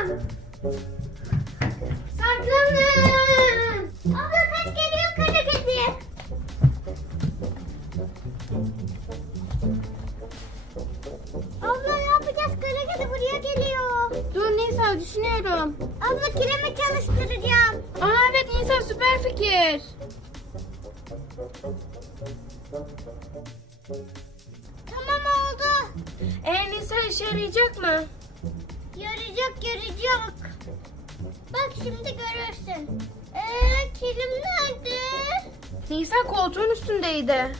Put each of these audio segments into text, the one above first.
saklan. Saklanın. Abla kaç geliyor kara kedi. Abla ne yapacağız? Kara kedi buraya geliyor. Dur Nisa düşünüyorum. Abla kiremi çalıştıracağım. Aa evet Nisa süper fikir. Tamam oldu. Ee Nisa işe yarayacak mı? Yarayacak yarayacak. Bak şimdi görürsün. Eee kilim nerede? Nisa koltuğun üstündeydi.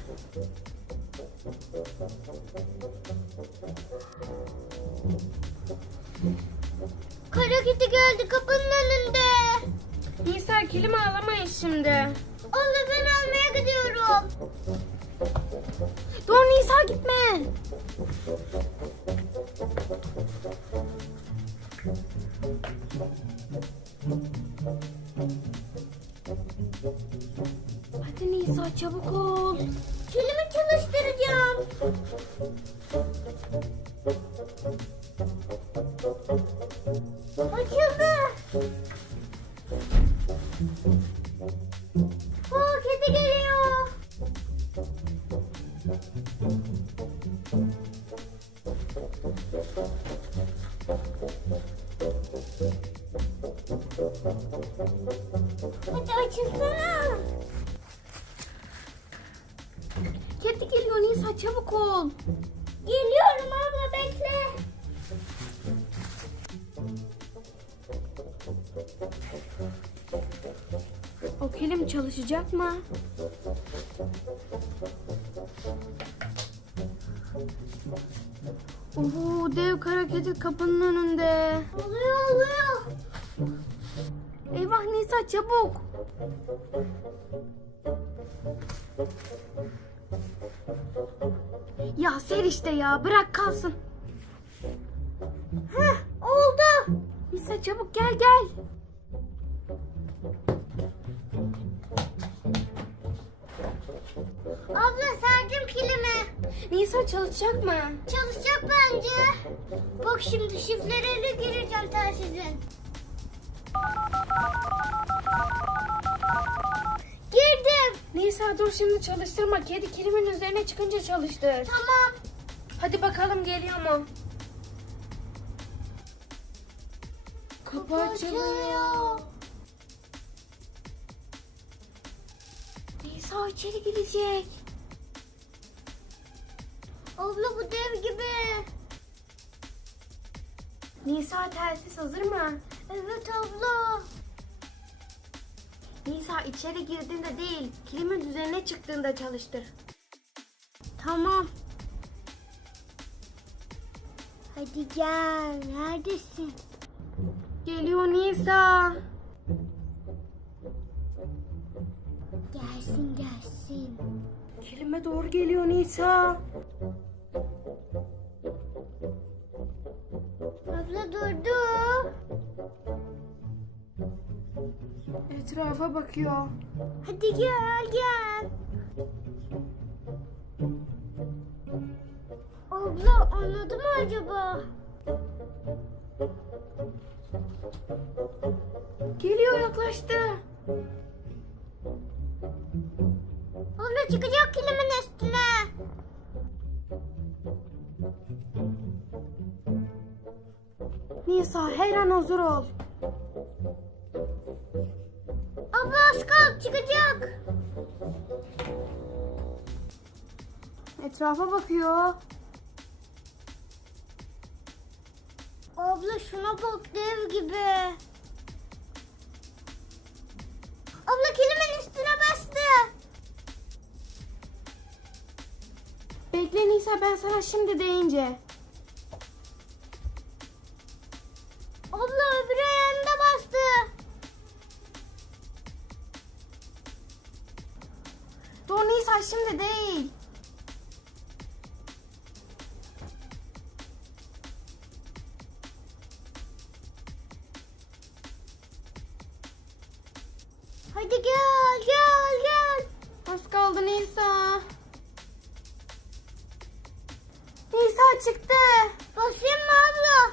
Kara kedi geldi kapının önünde. Nisa kilimi alamayız şimdi. Abla ben almaya gidiyorum. Dur Nisa gitme. Hadi Nisa çabuk ol. Kilimi çalıştıracağım. Açıldı. Aa, Hadi açılsana. Kedi geliyor Nisa çabuk ol. Geliyorum abla bekle. O kilim çalışacak mı? Oho dev kara kedi kapının önünde. Oluyor oluyor. Eyvah Nisa çabuk. Ya ser işte ya bırak kalsın. Heh oldu. Nisa çabuk gel gel. Abla serdim kilimi. Nisa çalışacak mı? Çalışacak bence. Bak şimdi şifrelerine gireceğim telsizin. Girdim. Nisa dur şimdi çalıştırma. Kedi kilimin üzerine çıkınca çalıştır. Tamam. Hadi bakalım geliyor mu? Kapı açılıyor. Nisa içeri girecek. Abla bu dev gibi. Nisa telsiz hazır mı? Evet abla. Nisa içeri girdiğinde değil, kilimin üzerine çıktığında çalıştır. Tamam. Hadi gel. Neredesin? Geliyor Nisa. Gelsin gelsin. Kilime doğru geliyor Nisa. Etrafa bakıyor. Hadi gel gel. Abla anladı mı acaba? Geliyor yaklaştı. Abla çıkacak kilimin üstüne. Nisa her an hazır ol. Abla az çıkacak. Etrafa bakıyor. Abla şuna bak dev gibi. Abla kilimin üstüne bastı. Bekle Nisa ben sana şimdi deyince. çıktı. Basayım mı abla?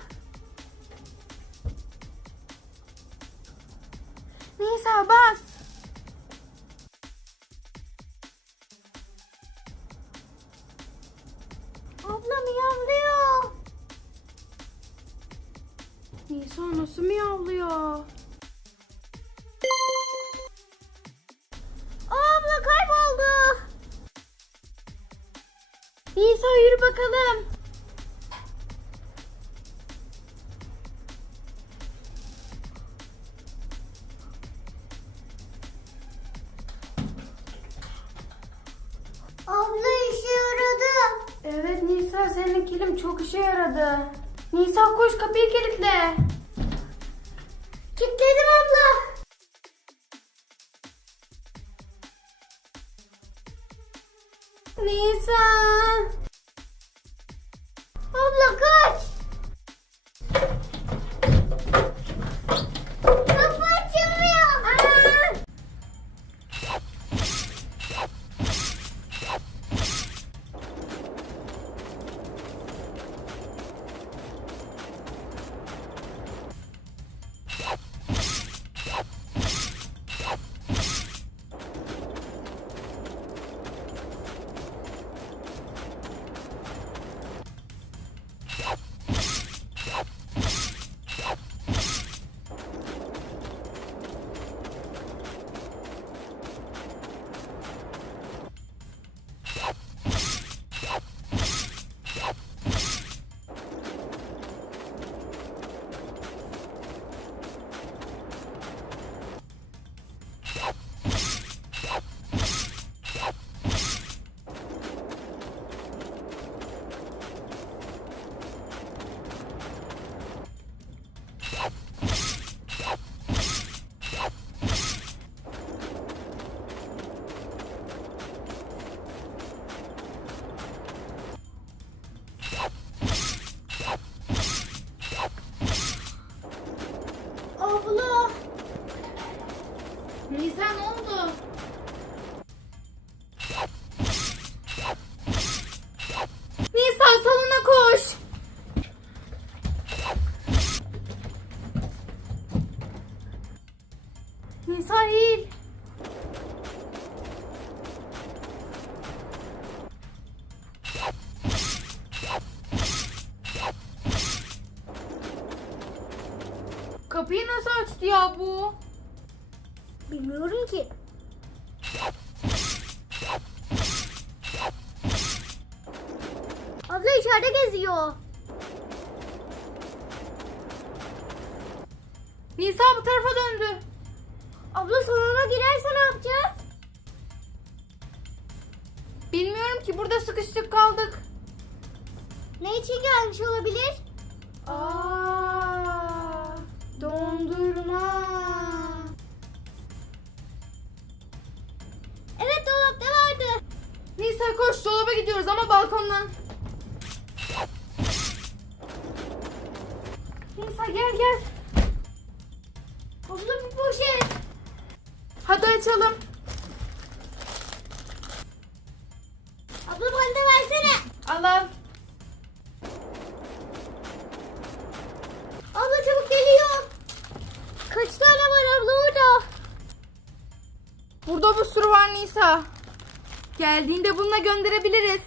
Nisa bas. senin kilim çok işe yaradı. Nisa koş kapıyı kilitle. ya bu? Bilmiyorum ki. Neyse koş dolaba gidiyoruz ama balkondan. Nisa gel gel. Abla bir poşet. Hadi açalım. Abla bana da versene. Al al. Geldiğinde bununla gönderebiliriz.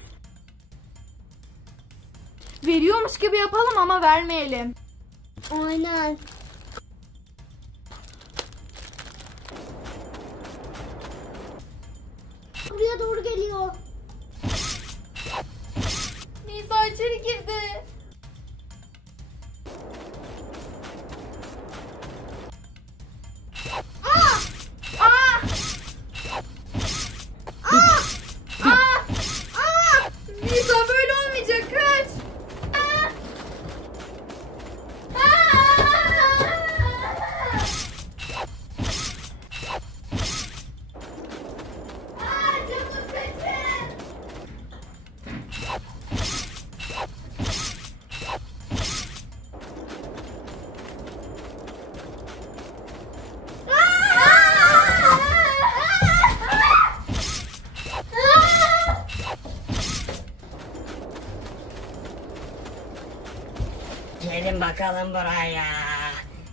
Veriyormuş gibi yapalım ama vermeyelim. Aynen. bakalım buraya.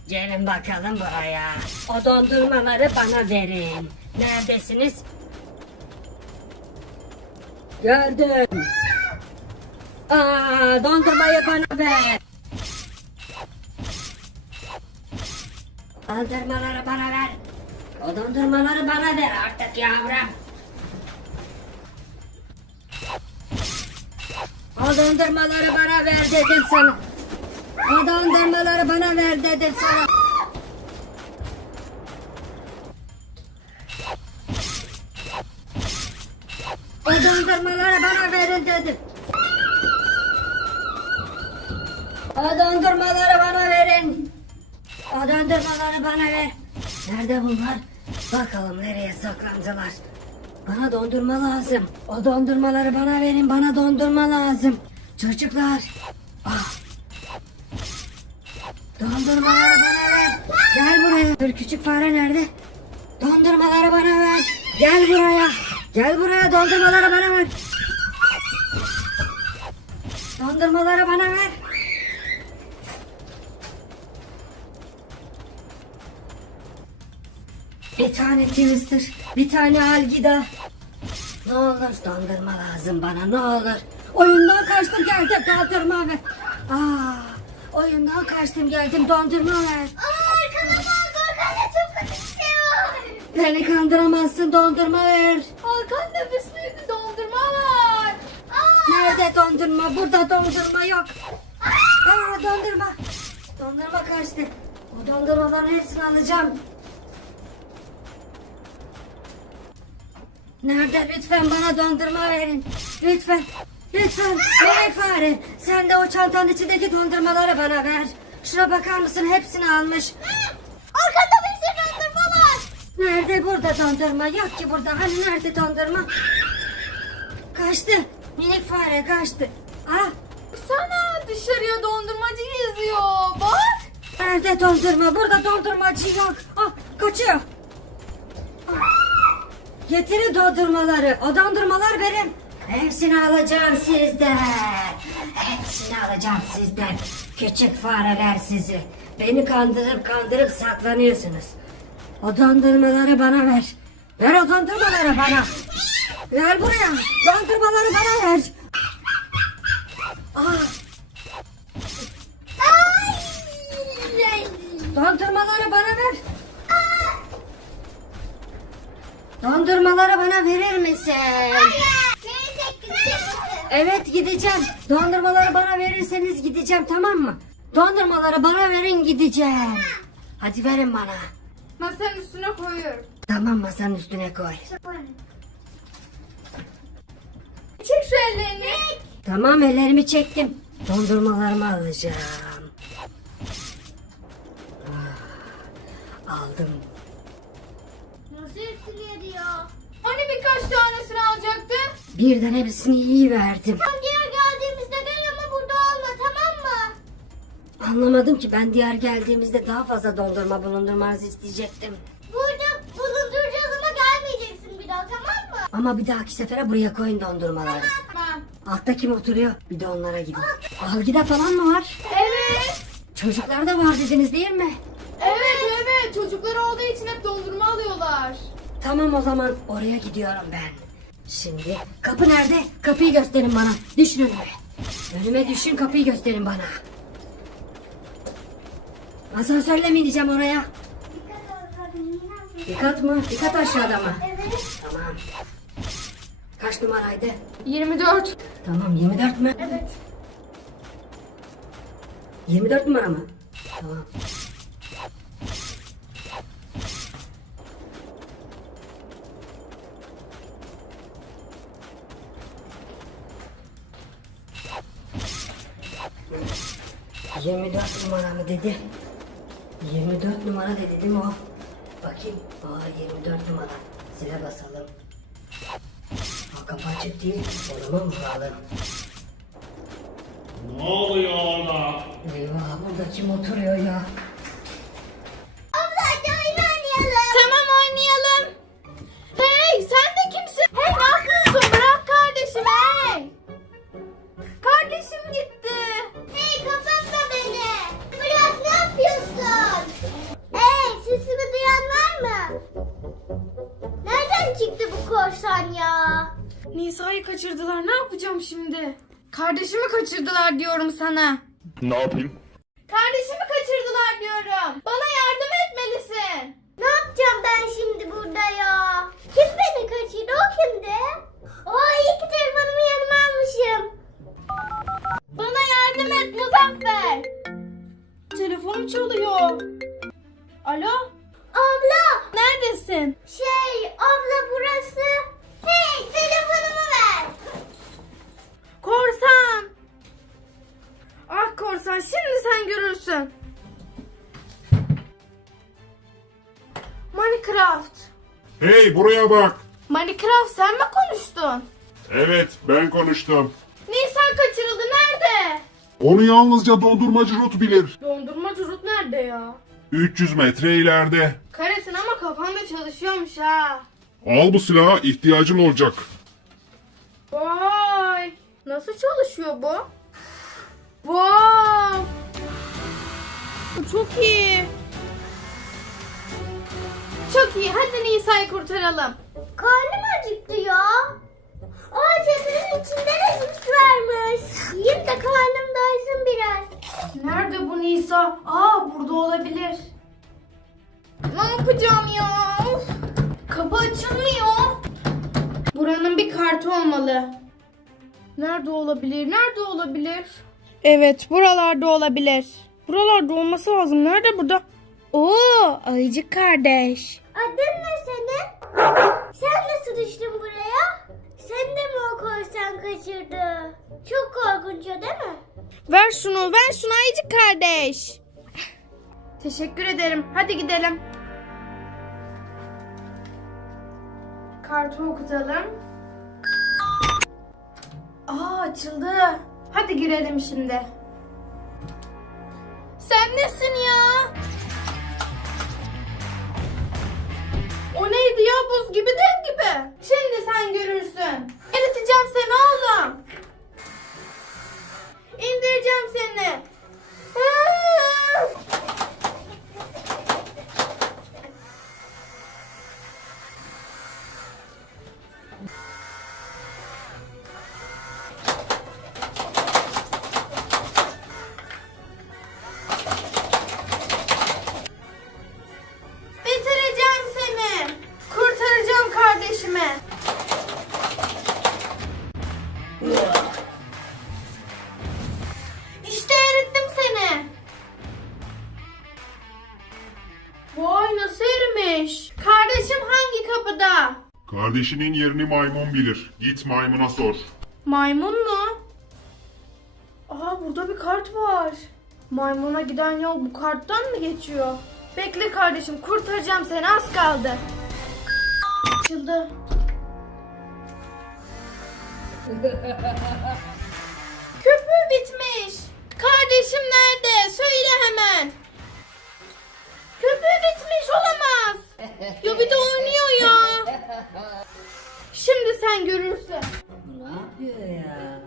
Gelin bakalım buraya. O dondurmaları bana verin. Neredesiniz? Gördüm. Aa, dondurmayı bana ver. Dondurmaları bana ver. O dondurmaları bana ver artık yavrum. O dondurmaları bana ver dedim sana. O dondurmaları bana ver dedim sana. O dondurmaları bana verin dedim. O dondurmaları bana verin. O dondurmaları bana ver. Nerede bunlar? Bakalım nereye saklandılar. Bana dondurma lazım. O dondurmaları bana verin. Bana dondurma lazım. Çocuklar. Dondurmaları bana ver. Gel buraya. Dur küçük fare nerede? Dondurmaları bana ver. Gel buraya. Gel buraya dondurmaları bana ver. Dondurmaları bana ver. Bir tane Twister, bir tane Algida. Ne olur dondurma lazım bana ne olur. Oyundan kaçtım geldim dondurma ver. Aa, oyundan kaçtım geldim dondurma ver. Aa arkana bak arkanda çok kötü bir şey var. Beni kandıramazsın dondurma ver. Hakan üstünde dondurma var. Nerede dondurma? Burada dondurma yok. Aa dondurma. Dondurma kaçtı. O dondurmaların hepsini alacağım. Nerede? Lütfen bana dondurma verin. Lütfen. Lütfen. Melek fare. Sen de o çantanın içindeki dondurmaları bana ver. Şuna bakar mısın? Hepsini almış. Arkanda bir sürü dondurma var. Nerede burada dondurma? Yok ki burada. Hani nerede dondurma? Kaçtı. Minik fare kaçtı. Ah Sana dışarıya dondurmacı yazıyor. Bak. Nerede dondurma? Burada dondurmacı yok. Ah, kaçıyor. Ah. Getirin dondurmaları. O dondurmalar benim. Hepsini alacağım sizden. Hepsini alacağım sizden. Küçük fareler sizi. Beni kandırıp kandırıp saklanıyorsunuz. O dondurmaları bana ver. Ver o dondurmaları bana. Ver buraya. Dondurmaları bana ver. Ay. Dondurmaları bana ver. Dondurmaları bana verir misin? Gidiyorsun. Evet gideceğim. Dondurmaları bana verirseniz gideceğim tamam mı? Dondurmaları bana verin gideceğim. Hadi verin bana. Masanın üstüne koyuyorum. Tamam masanın üstüne koy. Çek şu ellerini. Tamam ellerimi çektim. Dondurmalarımı alacağım. Ah, Aldım. Nasıl hepsini yedi ya? Hani birkaç tanesini alacaktı? Birden hepsini iyi verdim. Tam diğer geldiğimizde gel ama burada olma tamam mı? Anlamadım ki ben diğer geldiğimizde daha fazla dondurma bulundurmanızı isteyecektim. Burada bulunduracağız ama gelmeyeceksin bir daha tamam mı? Ama bir dahaki sefere buraya koyun dondurmaları. Tamam. Altta kim oturuyor? Bir de onlara gidin. Algida falan mı var? Evet. Çocuklar da var dediniz değil mi? Evet evet. Çocuklar olduğu için hep dondurma alıyorlar. Tamam o zaman oraya gidiyorum ben. Şimdi kapı nerede? Kapıyı gösterin bana. Düşün önüme. Önüme düşün kapıyı gösterin bana. Asansörle mi ineceğim oraya? Dikkat mı? Bir kat aşağıda mı? Evet. Tamam. Kaç numaraydı? 24. Tamam 24 mü? Evet. 24 numara mı? Tamam. Yirmi dört numara mı dedi? 24 numara dedi değil mi o? Bakayım. Aa 24 numara. Zile basalım. Aa, kapı açık değil. O zaman vuralım. Ne oluyor orada? Eyvah burada kim oturuyor ya? Sana. Ne yapayım? Yalnızca dondurmacı Rut bilir. Dondurma Turut nerede ya? 300 metre ileride. Karesin ama kafanda çalışıyormuş ha. Al bu silaha ihtiyacın olacak. Vay. Nasıl çalışıyor bu? Vay. Bu çok iyi. Çok iyi. Hadi Nisa'yı kurtaralım. Karnım acıktı ya. Aa çadırın içinde de cips varmış. Yiyeyim de karnım doysun biraz. Nerede bu Nisa? Aa burada olabilir. Ne yapacağım ya? Of. Kapı açılmıyor. Buranın bir kartı olmalı. Nerede olabilir? Nerede olabilir? Evet, buralarda olabilir. Buralarda olması lazım. Nerede burada? Oo, ayıcık kardeş. Adın ne senin? Sen nasıl düştün buraya? Sen de mi o korsan kaçırdı? Çok korkunç o değil mi? Ver şunu, ver şunu ayıcık kardeş. Teşekkür ederim. Hadi gidelim. Kartı okutalım. Aa açıldı. Hadi girelim şimdi. Sen nesin ya? O neydi ya buz gibi dev gibi. Şimdi sen görürsün. Eriteceğim Kardeşinin yerini maymun bilir. Git maymuna sor. Maymun mu? Aa burada bir kart var. Maymuna giden yol bu karttan mı geçiyor? Bekle kardeşim kurtaracağım seni az kaldı. Açıldı. Köpüğü bitmiş. Kardeşim nerede? Söyle hemen. Köpüğü bitmiş olamaz. Ya bir de oynuyor ya. Şimdi sen görürsün. Ne yapıyor ya?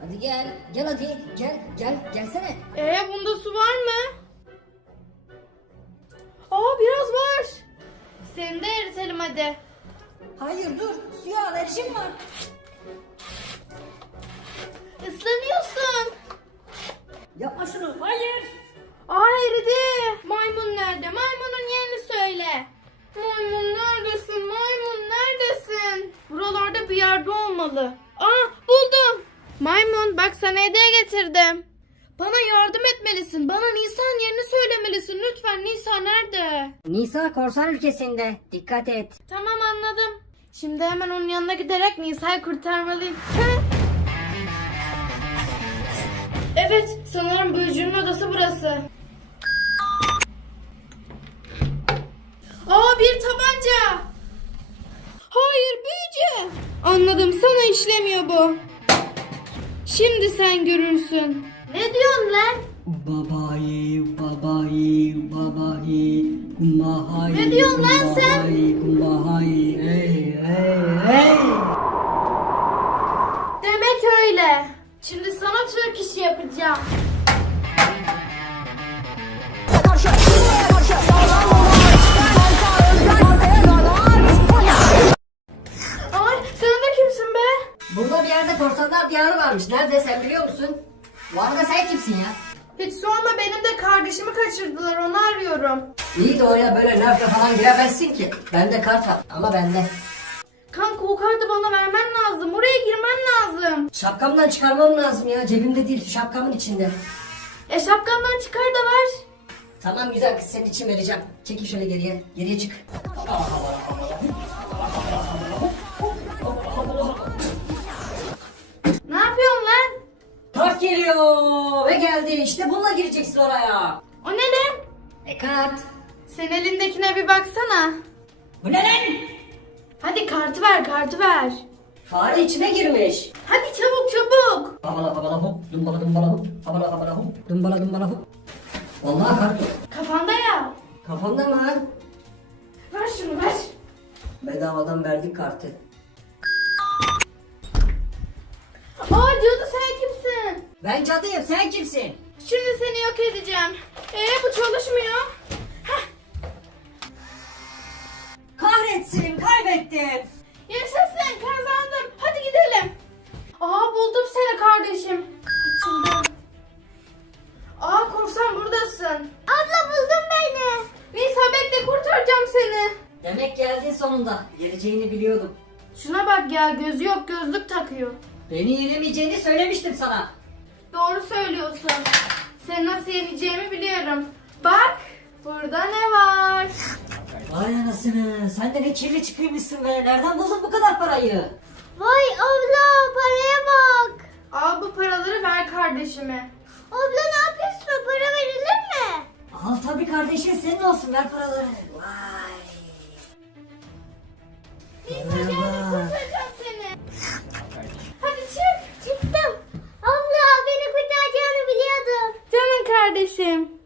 Hadi gel. Gel hadi. Gel. Gel. Gelsene. Ee bunda su var mı? Aa biraz var. Seni de eritelim hadi. Hayır dur. Suya alerjim var. Islanıyorsun. Yapma şunu. Hayır. Aa eridi. Maymun nerede? Maymunun yerini söyle. Maymun neredesin? Maymun neredesin? Buralarda bir yerde olmalı. Aa buldum. Maymun bak sana hediye getirdim. Bana yardım etmelisin. Bana Nisan yerini söylemelisin. Lütfen Nisa nerede? Nisa korsan ülkesinde. Dikkat et. Tamam anladım. Şimdi hemen onun yanına giderek Nisa'yı kurtarmalıyım. evet, sanırım büyücünün odası burası. Aa bir tabanca. Hayır büyücü. Anladım sana işlemiyor bu. Şimdi sen görürsün. Ne diyorsun lan? Babayı, babayı, babayı, kumbahayı. Ne diyorsun lan sen? kumbahayı, Kumbahayı, hey, hey, hey. Demek öyle. Şimdi sana Türk işi yapacağım. Ay sen de bir yerde korsanlar diye amca nerede sen biliyor musun? Bu arada sen kimsin ya? Hiç sorma benim de kardeşimi kaçırdılar onu arıyorum. İyi de oraya böyle nerede falan giremezsin ki. Bende kart var ama bende. Kanka o kartı bana vermen lazım. Oraya girmen lazım. Şapkamdan çıkarmam lazım ya. Cebimde değil şapkamın içinde. E şapkandan çıkar da ver. Tamam güzel kız senin için vereceğim. Çekil şöyle geriye. Geriye çık. Ne Kart geliyor ve geldi. İşte bununla gireceksin oraya. O ne lan? E kart. Sen elindekine bir baksana. Bu ne lan? Hadi kartı ver kartı ver. Fare içine girmiş. Hadi çabuk çabuk. Babala babala hop, dumbala dumbala hop, babala babala hop, dumbala dumbala hop. Vallahi kart yok. Kafanda ya. Kafamda mı? Ver şunu ver. Bedavadan verdik kartı. Aa kimsin? Ben cadıyım sen kimsin? Şimdi seni yok edeceğim. Ee bu çalışmıyor. Kahretsin kaybettim. Yaşasın kazandım. Hadi gidelim. Aa buldum seni kardeşim. Kaçırdım. Aa korsan buradasın. Abla buldun beni. Nisa bekle kurtaracağım seni. Demek geldin sonunda. Geleceğini biliyordum. Şuna bak ya gözü yok gözlük takıyor. Beni yenemeyeceğini söylemiştim sana. Doğru söylüyorsun. Seni nasıl yeneceğimi biliyorum. Bak burada ne var? Vay anasını sen de ne kirli çıkıymışsın be. Nereden buldun bu kadar parayı? Vay abla paraya bak. Al bu paraları ver kardeşime. Abla ne yapıyorsun? Para verilir mi? Al tabii kardeşin senin olsun ver paraları. Vay. Nisa gel de kurtaracağım seni. Hadi çık. Çıktım. Beni kurtaracağını biliyordum. Canım kardeşim.